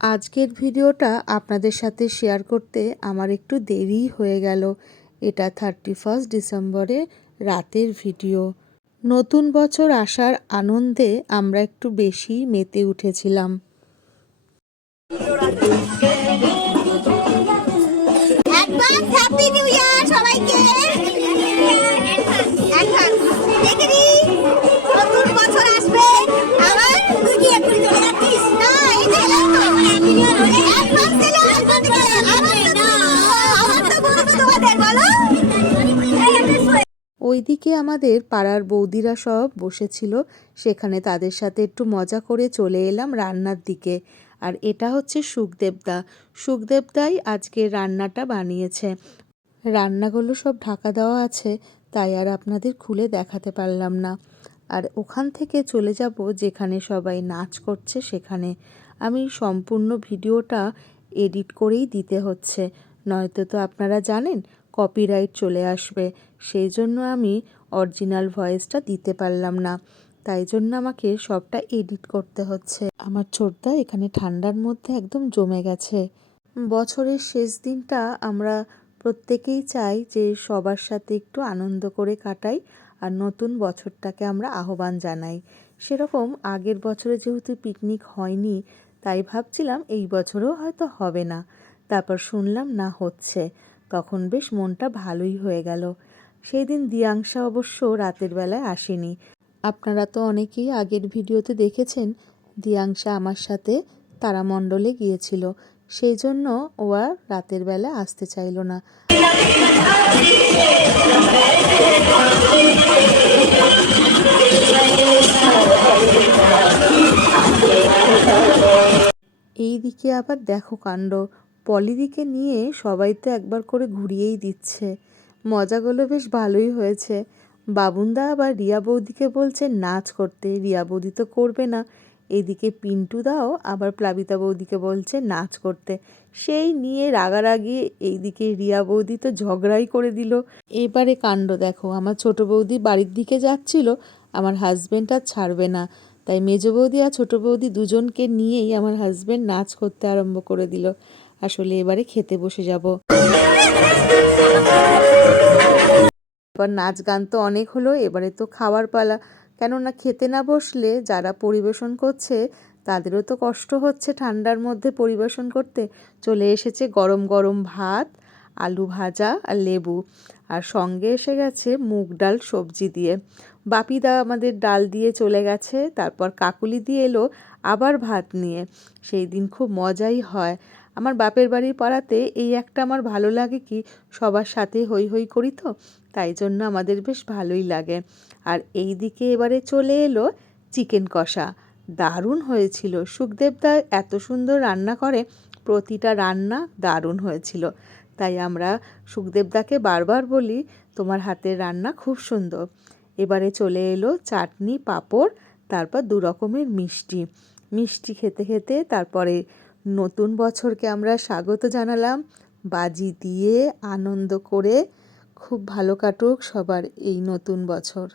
আজকের ভিডিওটা আপনাদের সাথে শেয়ার করতে আমার একটু দেরি হয়ে গেল। এটা 31 ডিসেম্বরে রাতের ভিডিও। নতুন বছর আসার আনন্দে আমরা একটু বেশি মেতে উঠেছিলাম। হ্যাপি নিউ ইয়ার সবাইকে। নতুন বছর আসবে আবার ওইদিকে আমাদের পাড়ার বৌদিরা সব বসেছিল, সেখানে তাদের সাথে একটু মজা করে চলে এলাম রান্নার দিকে। আর এটা হচ্ছে সুখদেবদাই আজকে রান্নাটা বানিয়েছে। রান্নাগুলো সব ঢাকা দেওয়া আছে, তাই আর আপনাদের খুলে দেখাতে পারলাম না। আর ওখান থেকে চলে যাব যেখানে সবাই নাচ করছে সেখানে। আমি সম্পূর্ণ ভিডিওটা এডিট করেই দিতে হচ্ছে, নয়তো তো আপনারা জানেন কপিরাইট চলে আসবে। সেই জন্য আমি অরিজিনাল ভয়েসটা দিতে পারলাম না, তাই জন্য আমাকে সবটা এডিট করতে হচ্ছে। আমার ছোটদা এখানে ঠান্ডার মধ্যে একদম জমে গেছে। বছরের শেষ দিনটা আমরা প্রত্যেকেই চাই যে সবার সাথে একটু আনন্দ করে কাটাই আর নতুন বছরটাকে আমরা আহ্বান জানাই। সেরকম আগের বছরে যেহেতু পিকনিক হয়নি, তাই ভাবছিলাম এই বছরেও হয়তো হবে না। তারপর শুনলাম না হচ্ছে, তখন বেশ মনটা ভালোই হয়ে গেল। সেই দিন দিয়াংশা অবশ্য রাতের বেলায় আসেনি। আপনারা তো অনেকেই আগের ভিডিওতে দেখেছেন দিয়াংশা আমার সাথে তারামণ্ডলে গিয়েছিল, সেই জন্য ও আর রাতের বেলা আসতে চাইল না। এই দিকে আবার দেখো কাণ্ড, পলিদিকে নিয়ে সবাই তো একবার করে ঘুরিয়েই দিচ্ছে। মজাগুলো বেশ ভালোই হয়েছে। বাবুনদা আবার রিয়া বৌদিকে বলছে নাচ করতে, রিয়া বৌদি তো করবে না। এদিকে পিন্টুদাও আবার প্লাবিতা বৌদিকে বলছে নাচ করতে। সেই নিয়ে রাগারাগি এইদিকে রিয়া বৌদি তো ঝগড়াই করে দিল। এবারে কাণ্ড দেখো, আমার ছোট বৌদি বাড়ির দিকে যাচ্ছিল, আমার হাজব্যান্ড আর ছাড়বে না, তাই মেজ বৌদি আর ছোট বৌদি দুজনকে নিয়েই আমার হাজব্যান্ড নাচ করতে আরম্ভ করে দিল। আসলে এবারে খেতে বসে যাব। এবার নাচ গান তো অনেক হলো, এবারে তো খাওয়ার পালা। কেননা খেতে না বসলে যারা পরিবেশন করছে তাদেরও তো কষ্ট হচ্ছে ঠান্ডার মধ্যে পরিবেশন করতে। চলে এসেছে গরম গরম ভাত, আলু ভাজা আর লেবু, আর সঙ্গে এসে গেছে মুগ ডাল সবজি দিয়ে। বাপিদা আমাদের ডাল দিয়ে চলে গেছে, তারপর কাকুলি দিয়ে এলো আবার ভাত নিয়ে। সেই দিন খুব মজাই হয়। আমার বাপের বাড়ির পাড়াতে এই একটা আমার ভালো লাগে কি, সবার সাথে হই হই করি তো, তাই জন্য আমাদের বেশ ভালোই লাগে। আর এই দিকে এবারে চলে এলো চিকেন কষা, দারুণ হয়েছিল। সুখদেবদা এত সুন্দর রান্না করে, প্রতিটা রান্না দারুণ হয়েছিল। তাই আমরা সুখদেবদাকে বারবার বলি তোমার হাতের রান্না খুব সুন্দর। এবারে চলে এলো চাটনি, পাঁপড়, তারপর 2 রকমের মিষ্টি। মিষ্টি খেতে খেতে তারপরে নতুন বছরকে আমরা স্বাগত জানালাম বাজি দিয়ে, আনন্দ করে। খুব ভালো কাটুক সবার এই নতুন বছর।